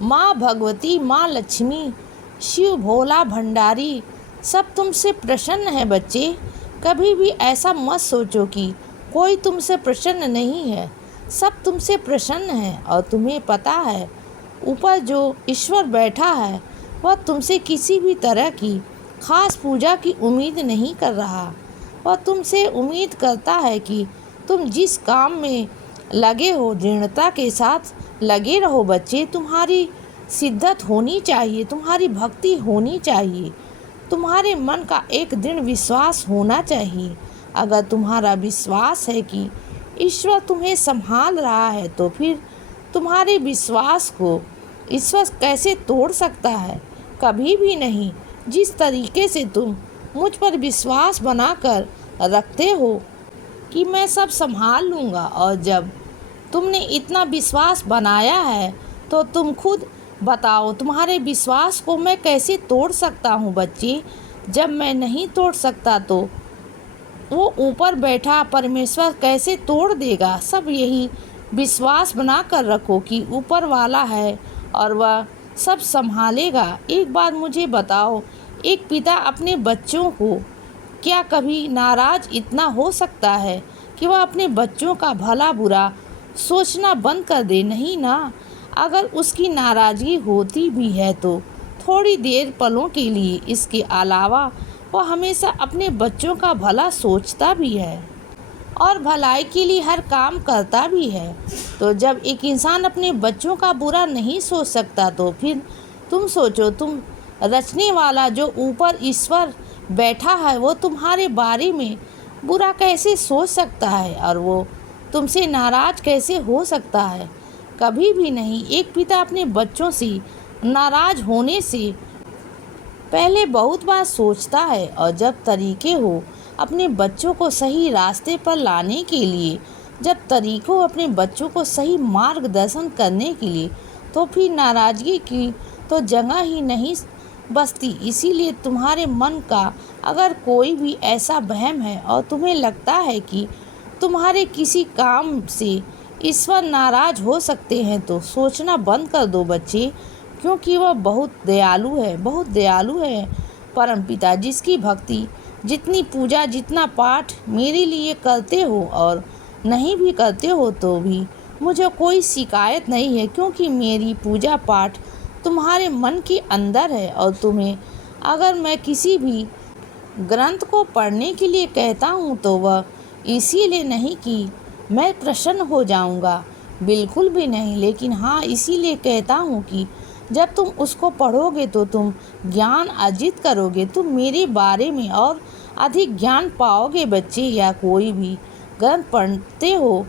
माँ भगवती, माँ लक्ष्मी, शिव भोला भंडारी सब तुमसे प्रसन्न है बच्चे। कभी भी ऐसा मत सोचो कि कोई तुमसे प्रसन्न नहीं है। सब तुमसे प्रसन्न है और तुम्हें पता है ऊपर जो ईश्वर बैठा है वह तुमसे किसी भी तरह की खास पूजा की उम्मीद नहीं कर रहा। वह तुमसे उम्मीद करता है कि तुम जिस काम में लगे हो दृढ़ता के साथ लगे रहो बच्चे। तुम्हारी शिद्दत होनी चाहिए, तुम्हारी भक्ति होनी चाहिए, तुम्हारे मन का एक दृढ़ विश्वास होना चाहिए। अगर तुम्हारा विश्वास है कि ईश्वर तुम्हें संभाल रहा है तो फिर तुम्हारे विश्वास को ईश्वर कैसे तोड़ सकता है? कभी भी नहीं। जिस तरीके से तुम मुझ पर विश्वास बनाकर रखते हो कि मैं सब संभाल लूँगा, और जब तुमने इतना विश्वास बनाया है तो तुम खुद बताओ तुम्हारे विश्वास को मैं कैसे तोड़ सकता हूँ बच्चे? जब मैं नहीं तोड़ सकता तो वो ऊपर बैठा परमेश्वर कैसे तोड़ देगा? सब यही विश्वास बना कर रखो कि ऊपर वाला है और वह सब संभालेगा। एक बात मुझे बताओ, एक पिता अपने बच्चों को क्या कभी नाराज़ इतना हो सकता है कि वह अपने बच्चों का भला बुरा सोचना बंद कर दे? नहीं ना। अगर उसकी नाराज़गी होती भी है तो थोड़ी देर पलों के लिए। इसके अलावा वह हमेशा अपने बच्चों का भला सोचता भी है और भलाई के लिए हर काम करता भी है। तो जब एक इंसान अपने बच्चों का बुरा नहीं सोच सकता तो फिर तुम सोचो, तुम रचने वाला जो ऊपर ईश्वर बैठा है वो तुम्हारे बारे में बुरा कैसे सोच सकता है और वो तुमसे नाराज़ कैसे हो सकता है? कभी भी नहीं। एक पिता अपने बच्चों से नाराज़ होने से पहले बहुत बार सोचता है, और जब तरीके हो अपने बच्चों को सही रास्ते पर लाने के लिए, जब तरीकों अपने बच्चों को सही मार्गदर्शन करने के लिए, तो फिर नाराज़गी की तो जगह ही नहीं बसती। इसीलिए तुम्हारे मन का अगर कोई भी ऐसा वहम है और तुम्हें लगता है कि तुम्हारे किसी काम से ईश्वर नाराज़ हो सकते हैं तो सोचना बंद कर दो बच्चे, क्योंकि वह बहुत दयालु है, बहुत दयालु है परमपिता, जिसकी भक्ति, जितनी पूजा, जितना पाठ मेरे लिए करते हो और नहीं भी करते हो तो भी मुझे कोई शिकायत नहीं है, क्योंकि मेरी पूजा पाठ तुम्हारे मन के अंदर है। और तुम्हें अगर मैं किसी भी ग्रंथ को पढ़ने के लिए कहता हूँ तो वह इसीलिए नहीं कि मैं प्रसन्न हो जाऊँगा, बिल्कुल भी नहीं, लेकिन हाँ इसीलिए कहता हूँ कि जब तुम उसको पढ़ोगे तो तुम ज्ञान अर्जित करोगे, तुम मेरे बारे में और अधिक ज्ञान पाओगे बच्चे। या कोई भी ग्रंथ पढ़ते हो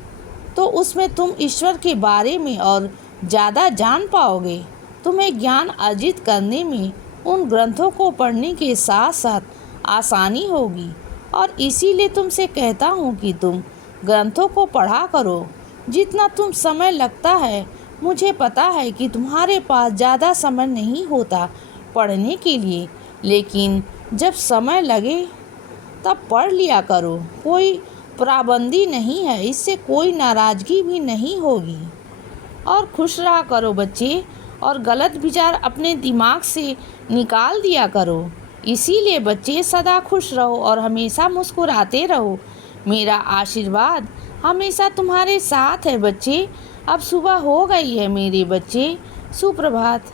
तो उसमें तुम ईश्वर के बारे में और ज़्यादा जान पाओगे। तुम्हें ज्ञान अर्जित करने में उन ग्रंथों को पढ़ने के साथ साथ आसानी होगी, और इसीलिए तुमसे कहता हूँ कि तुम ग्रंथों को पढ़ा करो जितना तुम समय लगता है। मुझे पता है कि तुम्हारे पास ज़्यादा समय नहीं होता पढ़ने के लिए, लेकिन जब समय लगे तब पढ़ लिया करो। कोई पाबंदी नहीं है, इससे कोई नाराज़गी भी नहीं होगी। और खुश रहा करो बच्चे, और गलत विचार अपने दिमाग से निकाल दिया करो। इसीलिए बच्चे सदा खुश रहो और हमेशा मुस्कुराते रहो। मेरा आशीर्वाद हमेशा तुम्हारे साथ है बच्चे। अब सुबह हो गई है मेरे बच्चे, सुप्रभात।